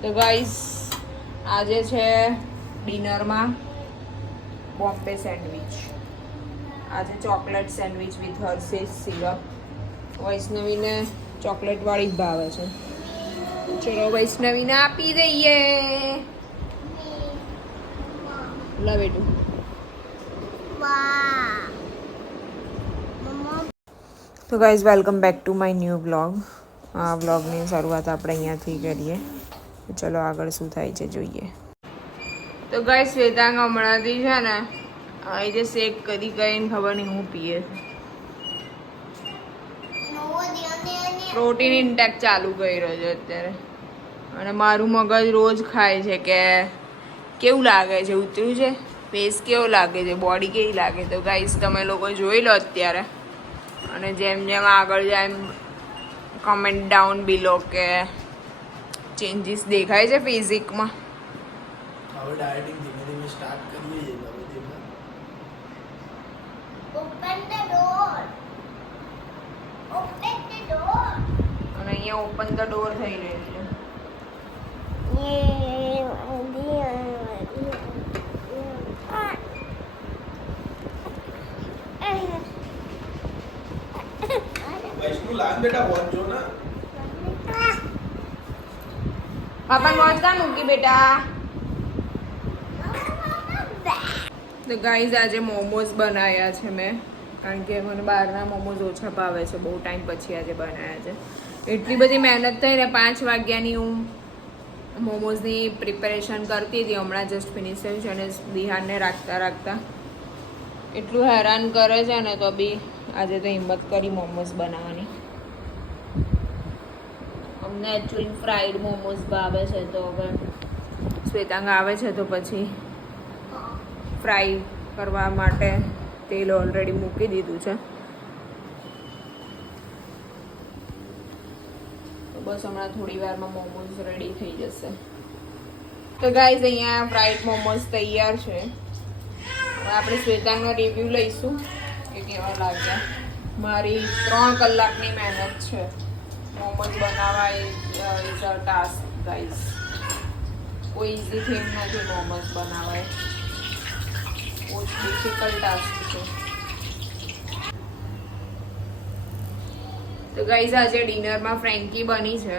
તો ગાઈસ આજે છે ડિનરમાં બોમ્બે સેન્ડવિચ. આજે chocolate sandwich with Hershey's syrup. વૈષ્ણવીને ચોકલેટ વાળી જ ભાવે છે. ચલો વૈષ્ણવીને આપી દઈએ. લા બેટું. તો guys welcome back to my new blog. આ બ્લોગની શરૂઆત આપણે અહીંયાથી કરીએ. ચલો આગળ શું થાય છે જોઈએ. તો ગાઈઝ શ્વેતાંગ હમણાંથી છે ને આ રીતે શેક કરી કરીને ખબર નહીં હું પીએ. પ્રોટીન ઇન્ટેક ચાલુ કર્યો છે અત્યારે. અને મારું મગજ રોજ ખાય છે કે કેવું લાગે છે, ઉતર્યું છે ફેસ, કેવો લાગે છે, બોડી કેવી લાગે. તો ગાઈઝ તમે લોકો જોઈ લો અત્યારે. અને જેમ જેમ આગળ જાય એમ કમેન્ટ ડાઉન બિલો કે ચેન્જીસ દેખાય છે ફિઝિકમાં. હવે ડાયટિંગ ધીમે ધીમે સ્ટાર્ટ કરીએ છીએ હવે ધીમે. Open the door. Open the door. અને અહીંયા ઓપન ધ ડોર થઈ રહ્યું છે. વૈષ્ણુ લાગ બેટા વોચ જો ના. પાપા વોચ કા મૂકી બેટા. તો ગાઈઝ આજે મોમોઝ બનાવ્યા છે મેં, કારણ કે મને બહારના મોમોઝ ઓછા ભાવે છે. બહુ ટાઈમ પછી આજે બનાવ્યા છે. એટલી બધી મહેનત થઈ ને 5 વાગ્યાની હું મોમોઝની પ્રિપેરેશન કરતી હતી. હમણાં જસ્ટ ફિનિશ થયું છે. અને દિહાનને રાખતા રાખતા એટલું હેરાન કરે છે ને, તો બી આજે તો હિંમત કરી મોમોઝ બનાવવાની. અમને એકચ્યુઅલી ફ્રાઈડ મોમોઝ ભાવે છે. તો હવે શ્વેતાંગ આવે છે તો પછી ફ્રાય કરવા માટે તેલ ઓલરેડી મૂકી દીધું છે. તો બસ હમણાં થોડી વારમાં મોમોઝ રેડી થઈ જશે. તો ગાઈઝ અહીંયા ફ્રાઈડ મોમોઝ તૈયાર છે. હવે આપણે શ્વેતાંગનો રિવ્યૂ લઈશું કે કેવા લાગ્યા. મારી 3 કલાકની મહેનત છે. મોમોઝ બનાવવા ઇઝ અ ટાસ્ક ગાઈઝ. કોઈ ઇઝી થિંગ નથી મોમોઝ બનાવવા. બહુ જ ડિફિકલ્ટ ટાસ્ક છે. તો ગાઈઝ આજે ડિનરમાં ફ્રેન્કી બની છે.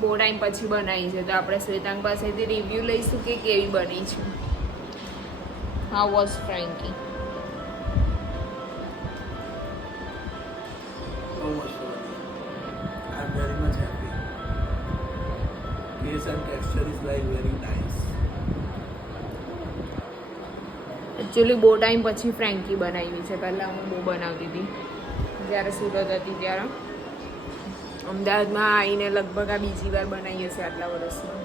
બહુ ટાઈમ પછી બનાવી છે. તો આપણે શ્વેતાંગ પાસેથી રિવ્યૂ લઈશું કે કેવી બની છે. How was frankie? I'm very much happy. Taste and texture is like very nice. Actually બહુ ટાઈમ પછી ફ્રેન્કી બનાવી છે. પહેલાં હું બહુ બનાવતી હતી જ્યારે સુરત હતી ત્યારે. અમદાવાદમાં આવીને લગભગ આ બીજી વાર બનાવી હશે આટલા વર્ષમાં.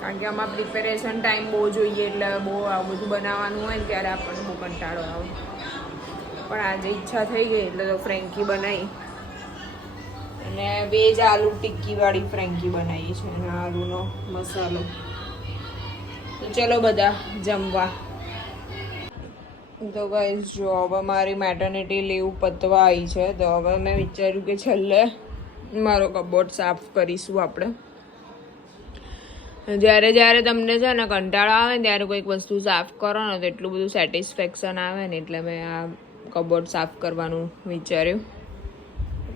કારણ કે આમાં પ્રિપેરેશન ટાઈમ બહુ જોઈએ, એટલે બહુ આવું બધું બનાવવાનું હોય ને ત્યારે આપણને બહુ કંટાળો આવે. પણ આજે ઈચ્છા થઈ ગઈ એટલે તો ફ્રેન્કી બનાવી. અને વેજ આલુ ટિક્કીવાળી ફ્રેન્કી બનાવી છે. અને આલુનો મસાલો. તો ચલો બધા જમવા. તો ગાઈઝ જો હવે મારી મેટર્નિટી લીવ પતવા આવી છે. તો હવે મેં વિચાર્યું કે છેલ્લે મારો કબોર્ડ સાફ કરીશું આપણે. જ્યારે જ્યારે તમને છે ને કંટાળો આવે ને ત્યારે કોઈક વસ્તુ સાફ કરો ને તો એટલું બધું સેટિસ્ફેક્શન આવે ને, એટલે મેં આ કબોર્ડ સાફ કરવાનું વિચાર્યું.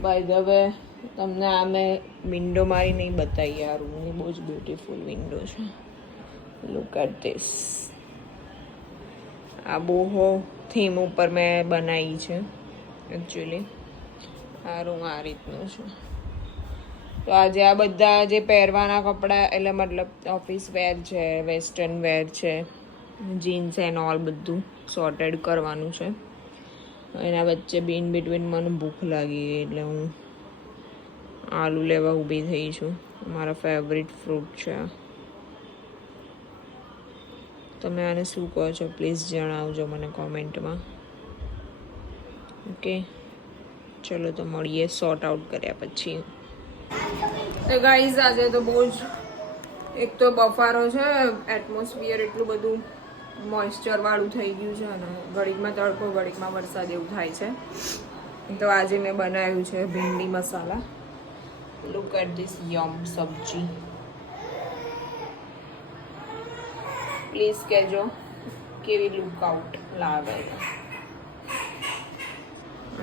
બાય ધ વે તમને આ મેં વિન્ડો મારી નહીં બતાવી. આ રૂમની બહુ જ બ્યુટીફુલ વિન્ડો છે. Look at this. આ બોહો થીમ ઉપર મેં બનાવી છે એકચ્યુઅલી. આ રૂમ આ રીતનું છે. તો આજે આ બધા જે પહેરવાના કપડાં, એટલે મતલબ ઓફિસ વેર છે, વેસ્ટર્ન વેર છે, જીન્સ એન્ડ ઓલ બધું સોર્ટેડ કરવાનું છે. એના વચ્ચે બી ઇન બિટવીન મને ભૂખ લાગી ગઈ એટલે હું આલુ લેવા ઊભી થઈ છું. મારા ફેવરિટ ફ્રૂટ છે. તમે આને શું કહો છો પ્લીઝ જણાવજો મને કોમેન્ટમાં. ઓકે ચલો તો મળીએ સોર્ટ આઉટ કર્યા પછી. તો ગાઈઝ આજે તો બહુ જ, એક તો બફારો છે, એટમોસ્ફિયર એટલું બધું મોઇશ્ચરવાળું થઈ ગયું છે ને, ઘડીકમાં તડકો ઘડીકમાં વરસાદ એવું થાય છે. તો આજે મેં બનાવ્યું છે ભીંડી મસાલા. લુક એટ ધીસ યમ સબ્જી. પ્લીઝ કહેજો કેવી લુકઆઉટ લાગે છે.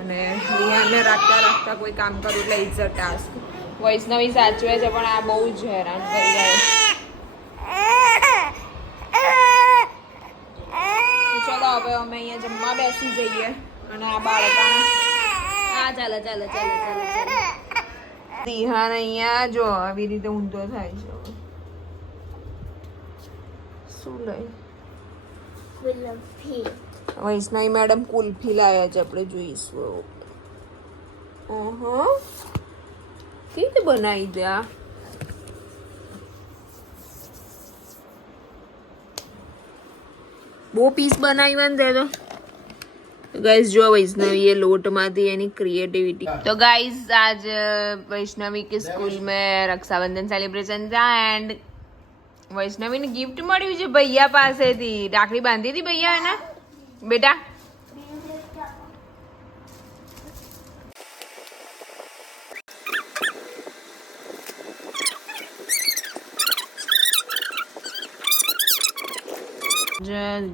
અને રિયાને રાખતા રાખતા કોઈ કામ કરું એટલે ઇટ્સ અ ટાસ્ક. વૈષ્ણવી સાચવે છે પણ આ બહુ જ હેરાન કરી જાય. ચલો હવે અમે અહીંયા જમવા બેસી જઈએ અને આ બાળકાને ચાલો ચાલો ચાલો ચાલો ચાલો. રિહાન અહીંયા જો આવી રીતે ઊંધો થાય છે. શું લઈ કુલ્ફી. વૈષ્ણવી મેડમ કુલ્ફી લાવ્યા છે, આપણે જોઈશું. કેવી રીતે બનાવી દે આ? બહુ પીસ બનાવ્યા ને તે તો ગાઈઝ જો वैष्णवी ये लोटમાંથી એની क्रिएटिविटी. तो गाइज आज वैष्णवी के स्कूल में रक्षाबंधन सेलिब्रेशन था एंड वैष्णवी ने गिफ्ट મળ્યું છે ભૈયા પાસેથી. રાખડી બાંધી હતી ભૈયા એને બેટા.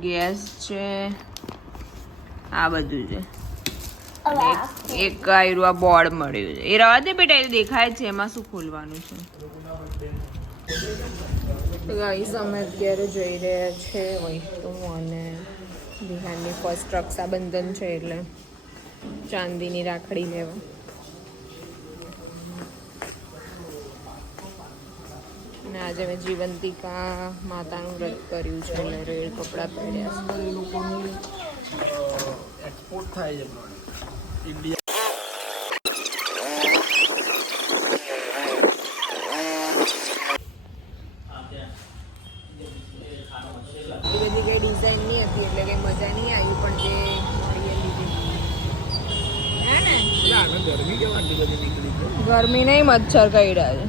ગેસ છે આ બધું છે. એક આયરું આ બોર્ડ મળ્યું છે. એ રવા દે બેટા, એ દેખાય છે એમાં શું ખોલવાનું છે. તો ગાઈસ અમે અત્યારે જઈ રહ્યા છે વૈષ્ણુ અને બિહારની ફર્સ્ટ રક્ષાબંધન છે એટલે ચાંદીની રાખડી લેવા. અને આજે મેં જીવંતિકા માતાનું વ્રત કર્યું છે એટલે રેડ કપડાં પહેર્યા છે. એ લોકોનું એક્સપોર્ટ થાય છે ઇન્ડિયા. બધી કઈ ડિઝાઇન નહીં હતી એટલે કઈ મજા નહીં આવી, પણ જે લીધી હે ને. ગરમી કેમ આટલી બધી નીકળી છે? ગરમી નહીં, મચ્છર કઈડા છે.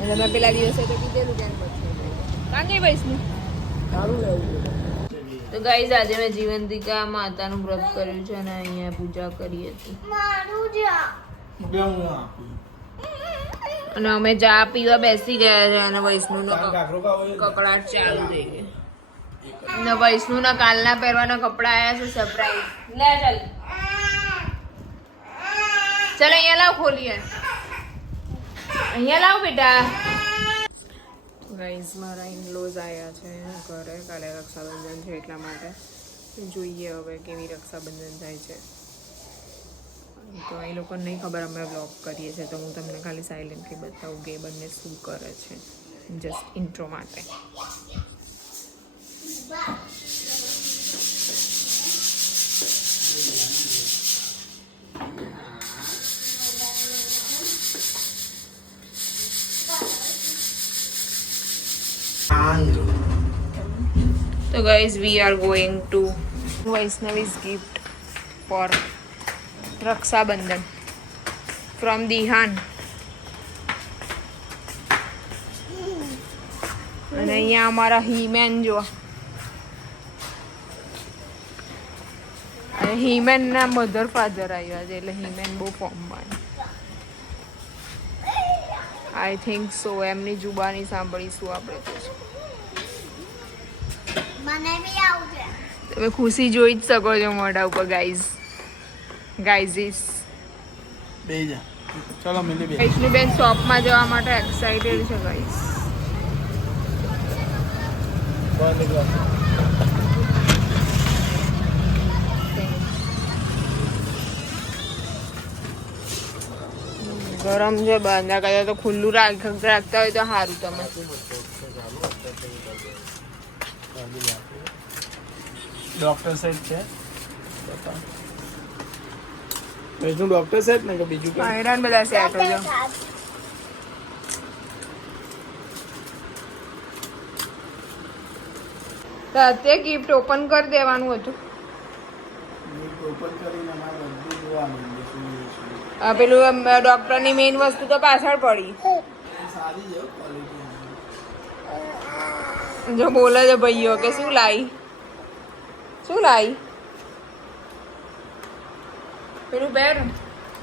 એટલે મેં પેલા દિવસે તો કીધેલું કે મચ્છર કાં ગઈ વૈષ્ણુ. સારું રહેવું. તો ગાઈઝ આજે મેં જીવંતિકા માતાનું વ્રત કર્યું છે અને અહીંયા પૂજા કરી હતી. મારું જા. અને અમે ચા પીવા બેસી ગયા છે અને વૈષ્ણુનો કકડાટ ચાલુ થઈ ગયો. અને વૈષ્ણુના કાલના પહેરવાના કપડા આયા છે સરપ્રાઈઝ. લે ચાલ ચાલ અહીંયા લાવ, ખોલીએ. અહીંયા લાવ બેટા. ગાઈઝ મારા ઇનલોઝ આવ્યા છે ઘરે. કાલે રક્ષાબંધન છે એટલા માટે જોઈએ હવે કેવી રક્ષાબંધન થાય છે. તો એ લોકોને નહીં ખબર અમે વ્લોગ કરીએ છીએ, તો હું તમને ખાલી સાયલેન્ટલી બતાવું કે એ બંને શું કરે છે જસ્ટ ઇન્ટ્રો માટે. So guys, we are going to Vaishnavi's gift for Raksha Bandhan from Dihan. અને અહીંયા અમારા હીમેન જો, અને હીમેન ના મધર ફાધર આવ્યા છે એટલે હીમેન બહુ ફોર્મમાં. આઈ થિંક સો એમની જુબાની સાંભળીશું આપણે. મને બી આવશે. તમે ખુશી જોઈ જ શકો છો મોઢા ઉપર ગાઈઝ. ગાઈઝીસ બેજા ચલો મિલી બે. વૈષ્ણુબેન શોપમાં જવા માટે એક્સાઇટેડ છે ગાઈઝ. ગરમ છે બાંધા કરતા તો ખુલ્લું રાખતા હોય તો સારું. તમે ડોક્ટર સેટ છે. વૈષ્ણુ ડોક્ટર સેટ ને કે બીજું કઈ? હેરાન બધા સેટ હોય છે. તો અત્યારે ગિફ્ટ ઓપન કરી દેવાનું હતું. ઓપન કરીને અમારે બધું જોવાનું છે શું છે શું. આ પેલું ડોક્ટરની મેઇન વસ્તુ તો પાછળ પડી. સારી છે ક્વોલિટી. જો બોલે છે ભાઈઓ કે શું લાઈ, શું લાઈ. પેલું પહેર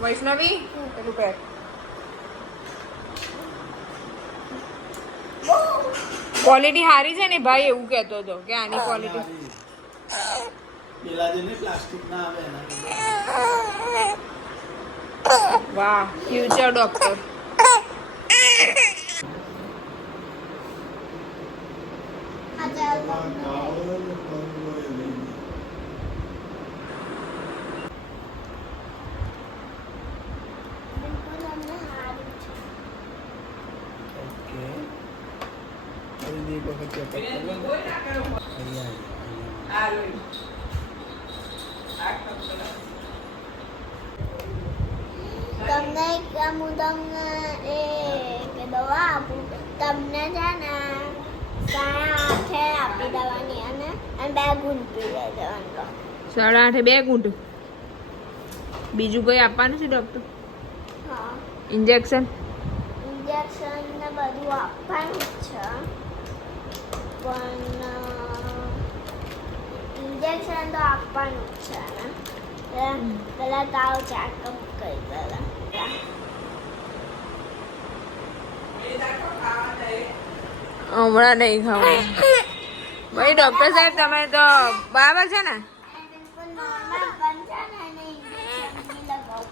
વૈષ્ણવી, પેલું પહેર. બહુ ક્વોલિટી સારી છે ને ભાઈ, એવું કહેતો હતો કે આની ક્વોલિટી. પેલા જે ને પ્લાસ્ટિક ના આવે એના વાહ, ફ્યુચર ડોક્ટર. ઓકે ફરીથી એક વખત ચેક તમને હું તમને એ કે દવા આપું તમને છે ને 8:30 આપી દેવાની અને 2 ગુંદ પી દેવાનું. 8:30 2 ઘૂંટ. બીજું કોઈ આપવાનું છે ડોક્ટર? હા, ઇન્જેક્શન? ઇન્જેક્શન ને બધું આપવાનું જ છે પણ ઇન્જેક્શન તો આપવાનું જ છે ને પેલા તાવ ચેકઅપ કરી દેલા. હમણાં નહીં ખાવું ભાઈ. ડોક્ટર સાહેબ તમે તો બરાબર છે ને? બિલકુલ નોર્મલ પણ છે ને એને ઇન્જેક્શન બી લગાવું.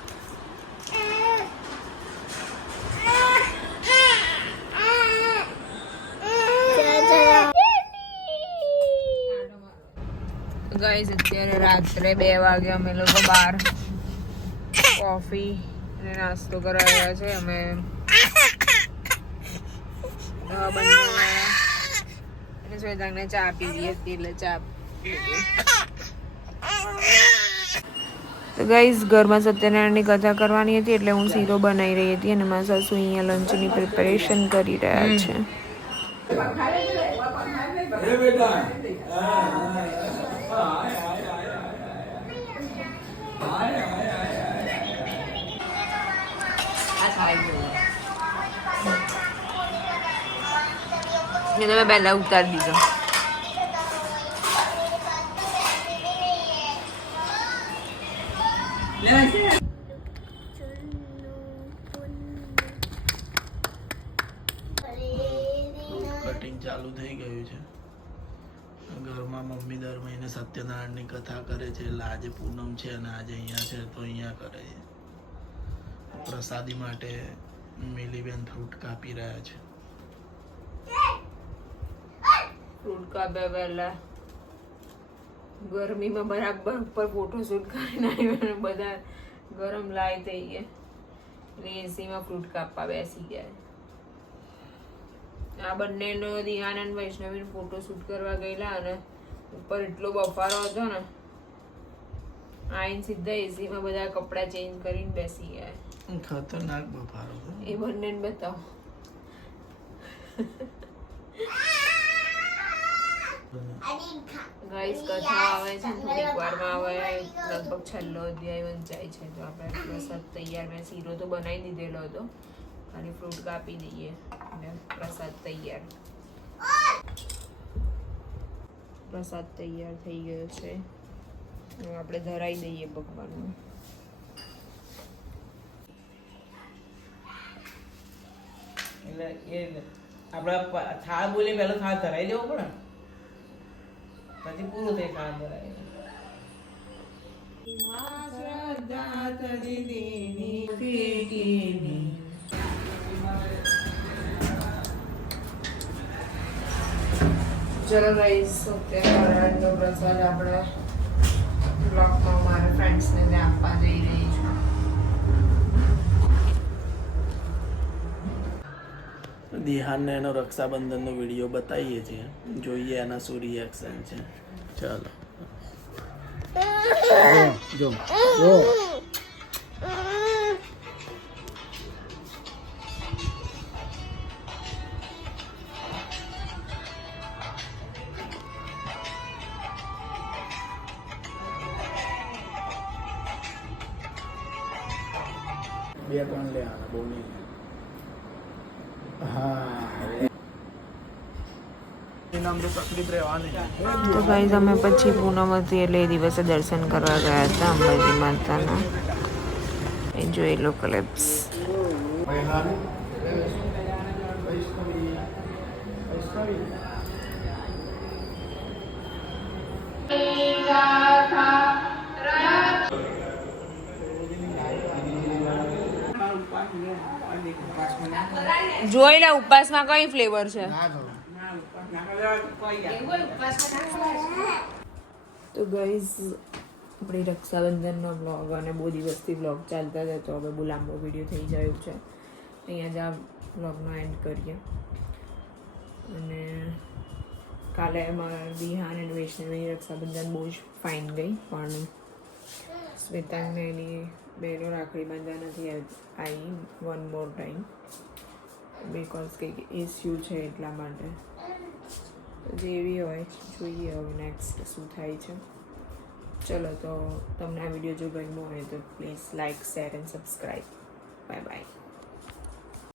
ગાઈઝ અત્યારે રાત્રે 2 વાગે અમે લોકો બહાર કોફી અને નાસ્તો કરાવ્યા છે. અમે બંને અને શ્વેતાંગને ચા પીવી હતી એટલે ચા પીવી. તો ગાઈઝ ઘરમાં સત્યનારાયણની કથા કરવાની હતી એટલે હું શીરો બનાવી રહી હતી અને મારા સાસુ અહીંયા લંચની પ્રિપેરેશન કરી રહ્યા છે. મેં તમે પહેલા ઉતારી દીધો. કટિંગ ચાલુ થઈ ગયું છે. ઘરમાં મમ્મી દર મહિને સત્યનારાયણની કથા કરે છે. એટલે આજે પૂનમ છે અને આજે અહીંયા છે તો અહીંયા કરે છે. પ્રસાદી માટે મિલીબેન ફ્રૂટ કાપી રહ્યા છે. ફ્રૂટ કાપ્યા પહેલા ગરમીમાં બરાબર ઉપર ફોટોશૂટ કરીને આવ્યા. બધા ગરમ લાઈ થઈ ગયા એટલે એસીમાં ફ્રૂટ કાપવા બેસી ગયા. આ બંનેનો દિહાન અને વૈષ્ણવીનો ફોટોશૂટ કરવા ગયેલા અને ઉપર એટલો બફારો હતો ને આઈને સીધા એસીમાં બધા કપડાં ચેન્જ કરીને બેસી ગયા. ખતરનાક બફારો છે. એ બંનેને બતાવો. ગાઈસ કથા આવે છે ને થોડીક વારમાં આવે. લગભગ છેલ્લો અધ્યાય વંચાય છે તો આપણે પ્રસાદ તૈયાર. મેં શીરો તો બનાવી દીધેલો હતો, ખાલી ફ્રૂટ કાપી દઈએ એટલે પ્રસાદ તૈયાર. પ્રસાદ તૈયાર થઈ ગયો છે. હવે આપણે ધરાઈ દઈએ ભગવાનને. એટલે એ આપણા થાળ બોલી પહેલો થાળ ધરાઈ દેવો પડે પછી પૂરું થઈ થાળ ધરાય. ચલો ગાઈસ સત્યનારાયણનો પ્રસાદ આપણે બ્લોગમાં મારા ફ્રેન્ડ્સને આપવા જઈ રહી છું. દિહાનને એનો રક્ષાબંધનનો વિડીયો બતાવીએ છીએ, જોઈએ એના શું રિએક્શન છે. ચાલો જો જો બે ત્રણ લે આના બહુ નહીં. તો ગાઈઝ અમે પછી પૂનમ હતી એટલે એ દિવસે દર્શન કરવા ગયા હતા અંબાજી માતાના. એ જોઈ લો ક્લિપ્સ. જોઈ લે ઉપવાસમાં કઈ ફ્લેવર છે. તો ગાઈઝ આપણી રક્ષાબંધનનો બ્લોગ અને બહુ દિવસથી બ્લોગ ચાલતા હતા તો હવે બહુ લાંબો વિડીયો થઈ ગયો છે. અહીંયા જ આ બ્લોગનો એન્ડ કરીએ. અને કાલે અમારા વિહાન અને વૈષ્ણવીની રક્ષાબંધન બહુ જ ફાઇન ગઈ, પણ શ્વેતાંગને એની બહેનો રાખડી બાંધવા નથી આવી વન મોર ટાઈમ, બિકોઝ કંઈક ઇસ્યુ છે એટલા માટે. જેવી હોય જોઈએ હવે નેક્સ્ટ શું થાય છે. ચલો તો તમને આ વિડીયો જો ગમ્યો હોય તો please like, share and subscribe. Bye bye.